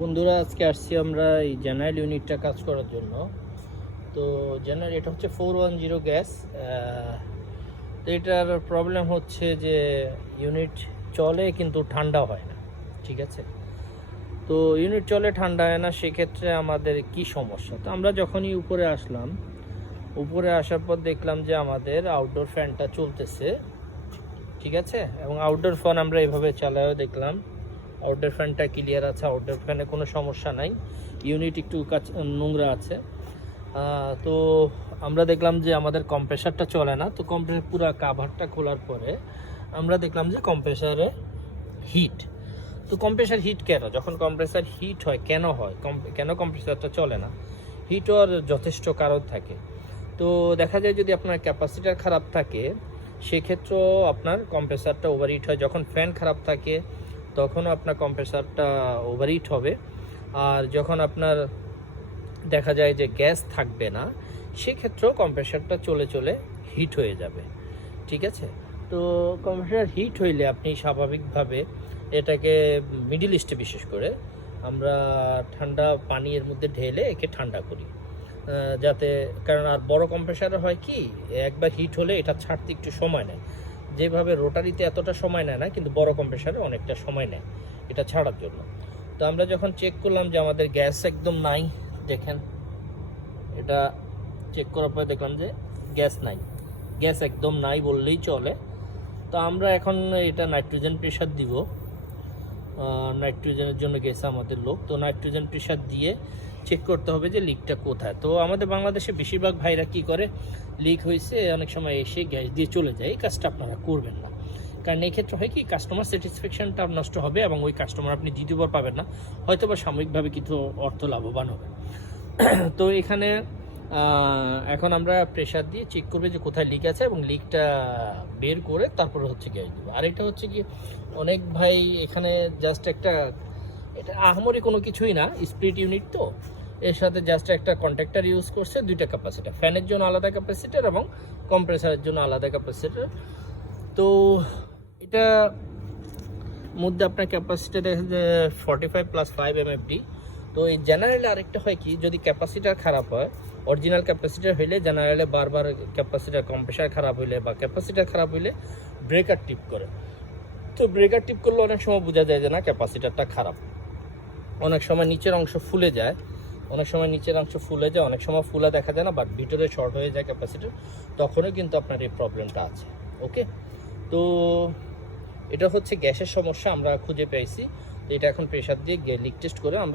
বন্ধুরা, আজকে আসছি আমরা এই জেনারেল ইউনিটটা কাজ করার জন্য। তো জেনারেল এটা হচ্ছে 410 গ্যাস। তো এটার প্রবলেম হচ্ছে যে ইউনিট চলে কিন্তু ঠান্ডা হয় না। ঠিক আছে, তো ইউনিট চলে ঠান্ডা হয় না, সেক্ষেত্রে আমাদের কি সমস্যা? তো আমরা যখনই উপরে আসলাম, উপরে আসার পর দেখলাম যে আমাদের আউটডোর ফ্যানটা চলতেছে। ঠিক আছে, এবং আউটডোর ফ্যান আমরা এভাবে চালায়ও দেখলাম, আউটডোর ফ্যানটা ক্লিয়ার আছে, আউটডোর ফ্যানে কোনো সমস্যা নাই। ইউনিট একটু নোংরা আছে। তো আমরা দেখলাম যে আমাদের কম্প্রেসারটা চলে না। তো কম্প্রেসার পুরো কাভারটা খোলার পরে আমরা দেখলাম যে কম্প্রেসারে হিট। তো কম্প্রেসার হিট কেন? যখন কম্প্রেসার হিট হয় কেন হয়, কেন কম্প্রেসারটা চলে না? হিট হওয়ার যথেষ্ট কারণ থাকে। তো দেখা যায় যদি আপনার ক্যাপাসিটার খারাপ থাকে, সেক্ষেত্রেও আপনার কম্প্রেসারটা ওভারহিট হয়। যখন ফ্যান খারাপ থাকে তখনও আপনার কম্প্রেসারটা ওভারহিট হবে। আর যখন আপনার দেখা যায় যে গ্যাস থাকবে না, সেক্ষেত্রেও কম্প্রেসারটা চলে চলে হিট হয়ে যাবে। ঠিক আছে, তো কম্প্রেসার হিট হইলে আপনি স্বাভাবিকভাবে এটাকে মিডল ইস্টে বিশেষ করে আমরা ঠান্ডা পানি এর মধ্যে ঢেলে একে ঠান্ডা করি, যাতে, কারণ আর বড় কম্প্রেসারে হয় কি, একবার হিট হলে এটা ছাড়তে একটু সময় নেয়। যেভাবে রোটারিতে এতটা সময় নেয় না, কিন্তু বড় কম্প্রেসারে অনেকটা সময় নেয় এটা ছাড়ার জন্য। তো আমরা যখন চেক করলাম যে আমাদের গ্যাস একদম নাই, দেখেন এটা চেক করার পরে দেখলাম যে গ্যাস নাই, গ্যাস একদম নাই বললেই চলে। তো আমরা এখন এটা নাইট্রোজেন প্রেশার দিব। নাইট্রোজেনের জন্য গেছে আমাদের লোক, তো নাইট্রোজেন প্রেশার দিয়ে চেক করতে হবে যে লিকটা কোথায়। তো আমাদের বাংলাদেশে বেশিরভাগ ভাইরা কি করে, লিক হয়েছে অনেক সময় এসে গ্যাস দিয়ে চলে যায়। এই কাজটা আপনারা করবেন না, কারণ এই ক্ষেত্রে হয় কি, কাস্টমার স্যাটিসফ্যাকশনটা নষ্ট হবে এবং ওই কাস্টমার আপনি দ্বিতীয়বার পাবেন না, হয়তো বা সাময়িকভাবে কিছু অর্থ লাভবান হবে। তো এখানে এখন আমরা প্রেশার দিয়ে চেক করবে যে কোথায় লিক আছে এবং লিকটা বের করে তারপরে হচ্ছে গ্যাস দেবো। আর এটা হচ্ছে কি, অনেক ভাই এখানে জাস্ট একটা, এটা আহামরি কোনো কিছুই না, স্প্লিট ইউনিট। তো এর সাথে জাস্ট একটা কন্ট্যাক্টর ইউজ করছে, দুইটা ক্যাপাসিটার, ফ্যানের জন্য আলাদা ক্যাপাসিটার এবং কম্প্রেসারের জন্য আলাদা ক্যাপাসিটার। তো এটা মধ্যে আপনার ক্যাপাসিটি দেখা যায় 45+5 MFD। তো এই জেনারেলে আরেকটা হয় কি, যদি ক্যাপাসিটার খারাপ হয়, অরিজিনাল ক্যাপাসিটার হইলে জেনারেলে বারবার ক্যাপাসিটার কম্প্রেসার খারাপ হইলে বা ক্যাপাসিটার খারাপ হইলে ব্রেকার টিপ করে। তো ব্রেকার টিপ করলে অনেক সময় বোঝা যায় যে না, ক্যাপাসিটারটা খারাপ। অনেক সময় নিচের অংশ ফুলে যায়, অনেক সময় ফুলা দেখা যায় না, বাট ভিতরে শর্ট হয়ে যায় ক্যাপাসিটার, তখনও কিন্তু আপনার এই প্রবলেমটা আছে। ওকে, তো এটা হচ্ছে গ্যাসের সমস্যা আমরা খুঁজে পেয়েছি। তো এটা এখন প্রেশার দিয়ে লিক টেস্ট করে আমরা